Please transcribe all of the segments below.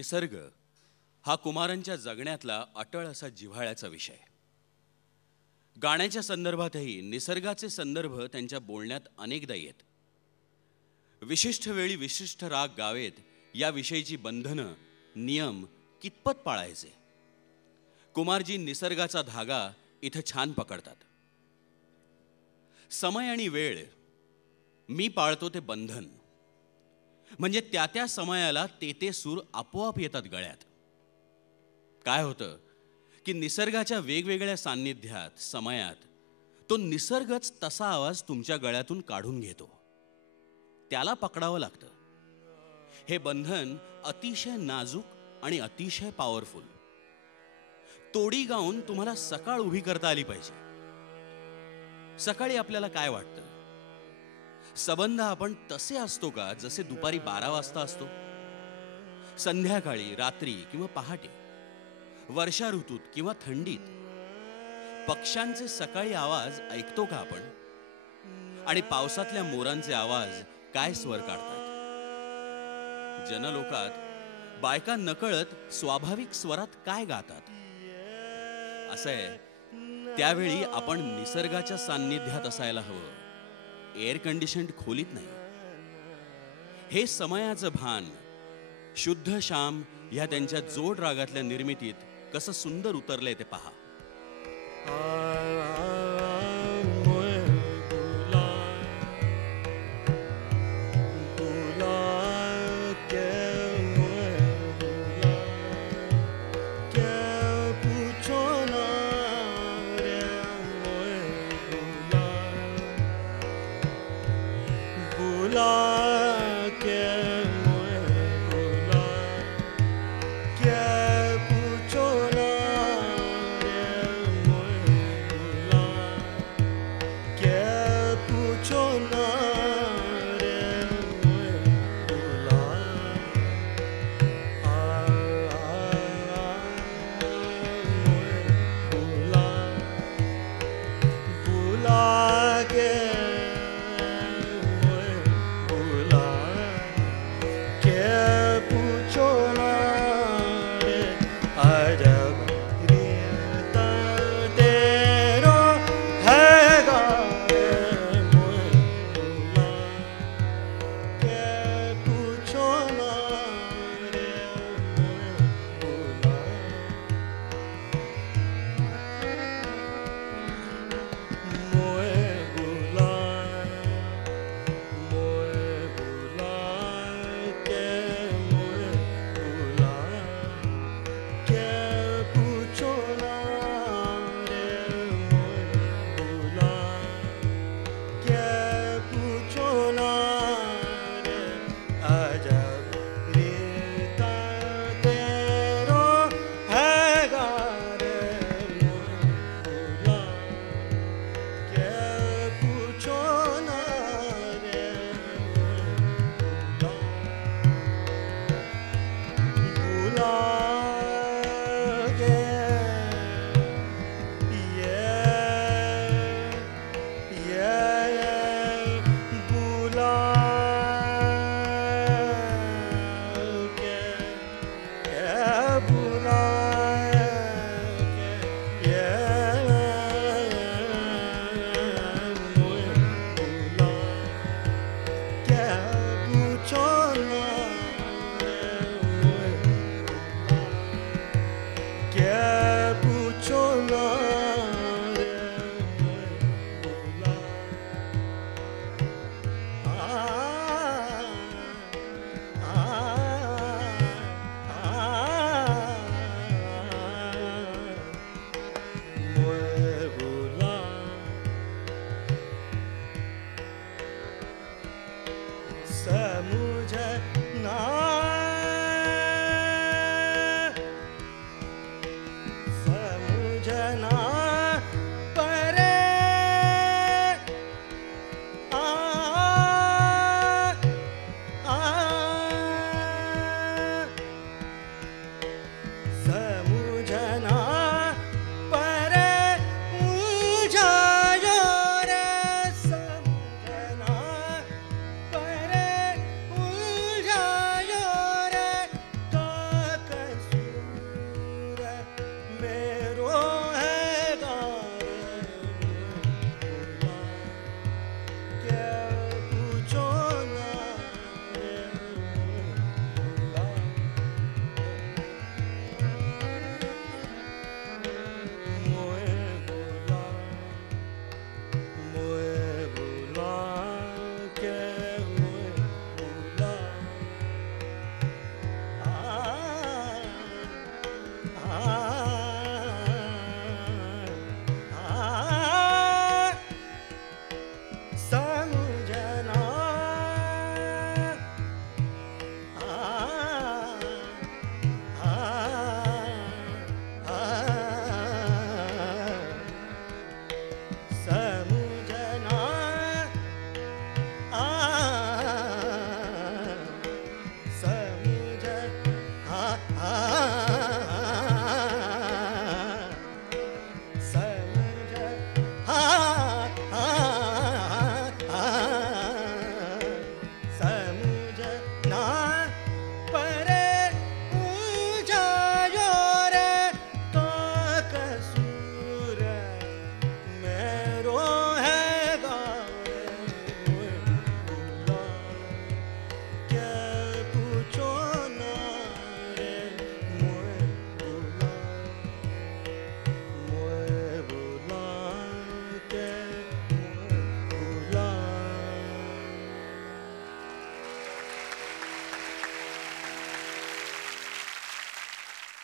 निसर्ग हा कुमारांच्या जगण्यातला अटळ असा जिव्हाळ्याचा विषय. गाण्याच्या संदर्भातही निसर्गाचे संदर्भ त्यांच्या बोलण्यात अनेकदा येत. विशिष्ट वेळी विशिष्ट राग गावेत याविषयीची बंधनं नियम कितपत पाळायचे. कुमारजी निसर्गाचा धागा इथं छान पकडतात. समय आणि वेळ मी पाळतो ते बंधन, म्हणजे त्या त्या समयाला ते सूर आपोआप येतात गळ्यात. काय होतं की निसर्गाच्या वेगवेगळ्या सान्निध्यात समयात तो निसर्गच तसा आवाज तुमच्या गळ्यातून काढून घेतो. त्याला पकडावं लागतं. हे बंधन अतिशय नाजूक आणि अतिशय पॉवरफुल. तोडी गाऊन तुम्हाला सकाळ उभी करता आली पाहिजे. सकाळी आपल्याला काय वाटतं? संबंध आपण तसे असतो का जसे दुपारी 12 वाजता असतो? संध्याकाळी, रात्री किंवा पहाटे, वर्षा ऋतूत किंवा थंडीत पक्ष्यांचे सकाळी आवाज ऐकतो का आपण? आणि पावसातल्या मोरांचे आवाज काय स्वर काढतात? जनलोकात बायका नकळत स्वाभाविक स्वरात काय गातात? असं आहे, त्यावेळी आपण निसर्गाच्या सान्निध्यात असायला हवं, एअर कंडिशन्ड खोलीत नाही. हे समयाचं भान शुद्ध श्याम ह्या त्यांच्या जोड रागातल्या निर्मितीत कसं सुंदर उतरलंय ते पहा.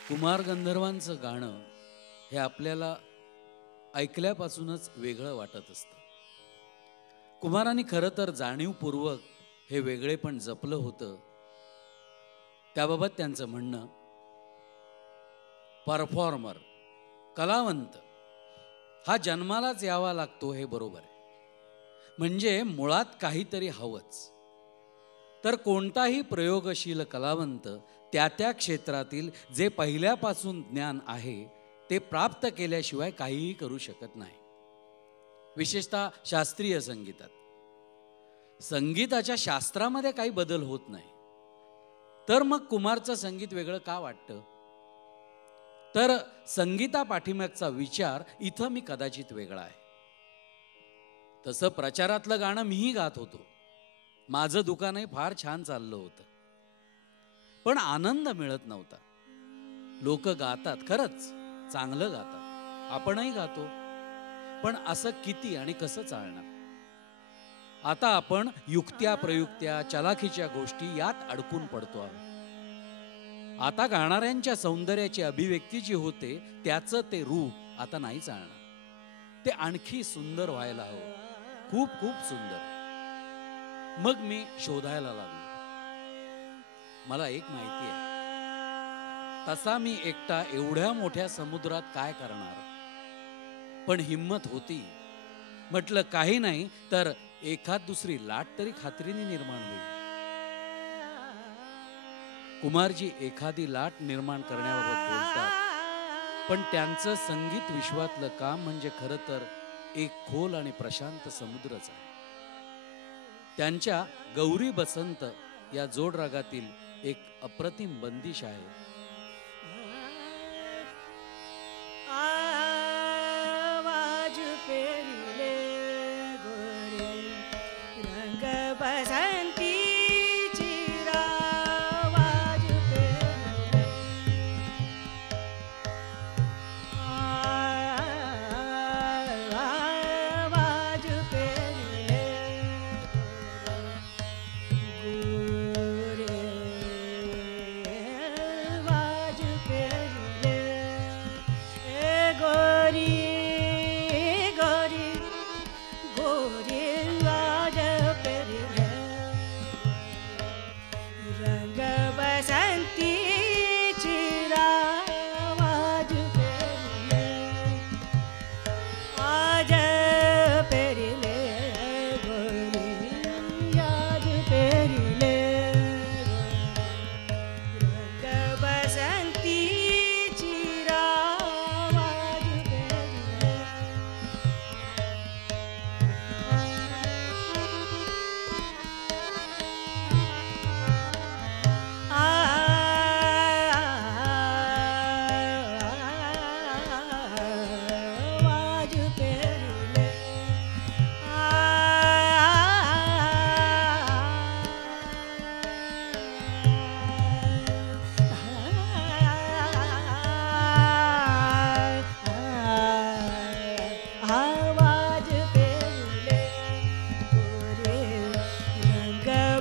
कुमार गंधर्वांचं गाणं हे आपल्याला ऐकल्यापासूनच वेगळं वाटत असतं. कुमारांनी खरं तर जाणीवपूर्वक हे वेगळेपण जपलं होतं. त्याबाबत त्यांचं म्हणणं, परफॉर्मर कलावंत हा जन्मालाच यावा लागतो हे बरोबर आहे. म्हणजे मुळात काहीतरी हवंच. तर कोणताही प्रयोगशील कलावंत त्या त्या क्षेत्रातील जे पहिल्यापासून ज्ञान आहे ते प्राप्त केल्याशिवाय काहीही करू शकत नाही. विशेषतः शास्त्रीय संगीतात. संगीताच्या शास्त्रामध्ये काही बदल होत नाही. तर मग कुमारचं संगीत वेगळं का वाटतं? तर संगीता पाठीमागचा विचार इथं मी कदाचित वेगळा आहे. तसं प्रचारातलं गाणं मीही गात होतो. माझं दुकानही फार छान चाललं होतं. पण आनंद मिळत नव्हता. लोक गातात, खरंच चांगलं गातात, आपणही गातो, पण असं किती आणि कसं चालणार? आता आपण युक्त्या प्रयुक्त्या चलाखीच्या गोष्टी यात अडकून पडतो आहोत. आता गाणाऱ्यांच्या सौंदर्याची अभिव्यक्ती जी होते त्याचं ते रूप आता नाही चालणार. ते आणखी सुंदर व्हायला हवं, खूप खूप सुंदर. मग मी शोधायला लागलो. मला एक माहिती आहे, तसा मी एकटा एवढ्या मोठ्या समुद्रात काय करणार? पण हिम्मत होती. म्हटलं काही नाही तर एखाद दुसरी लाट तरी खात्रीने निर्माण होईल. कुमारजी एखादी लाट निर्माण करण्याबाबत बोलतात, पण त्यांचं संगीत विश्वातलं काम म्हणजे खरं तर एक खोल आणि प्रशांत समुद्रच आहे. त्यांच्या गौरी बसंत या जोड रागातील एक अप्रतिम बंदिश आहे.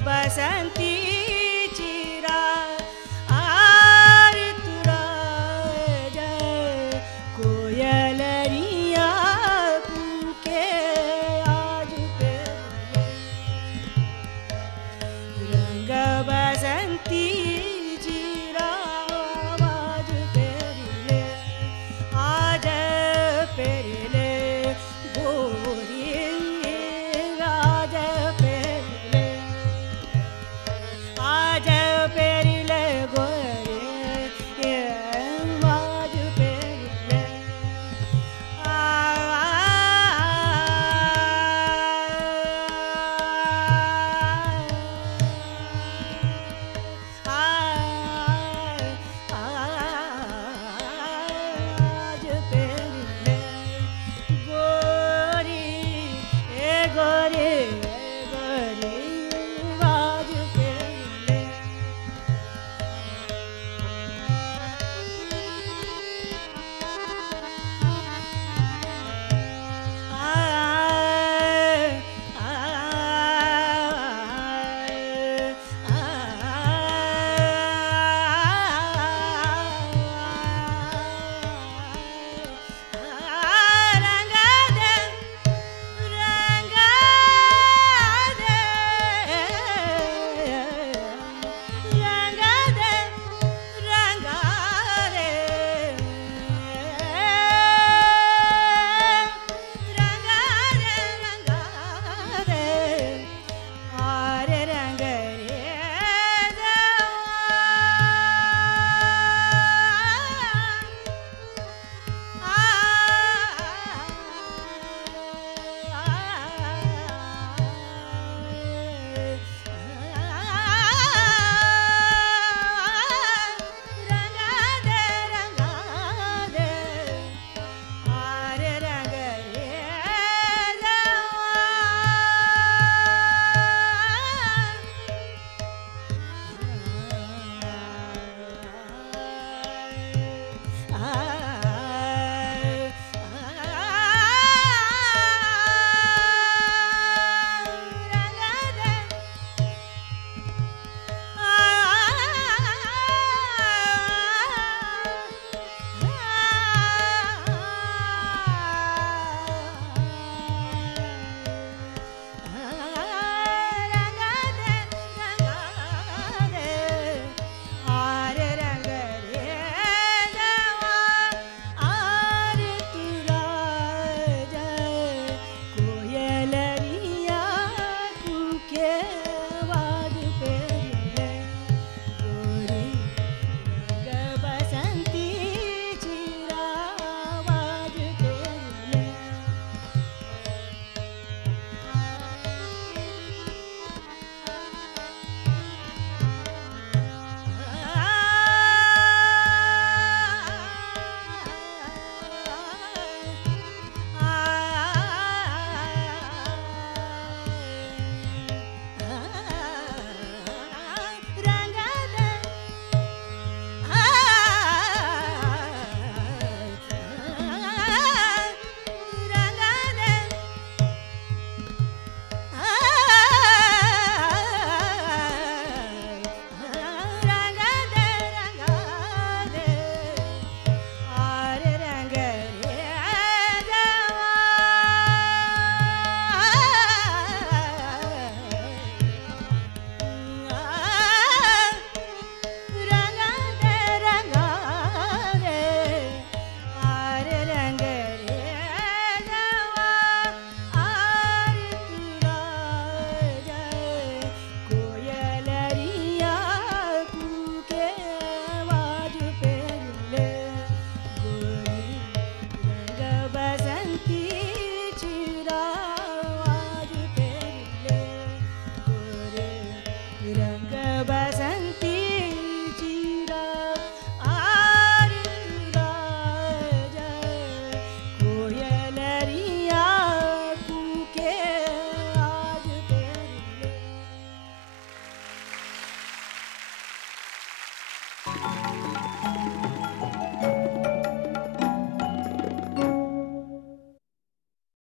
बसंती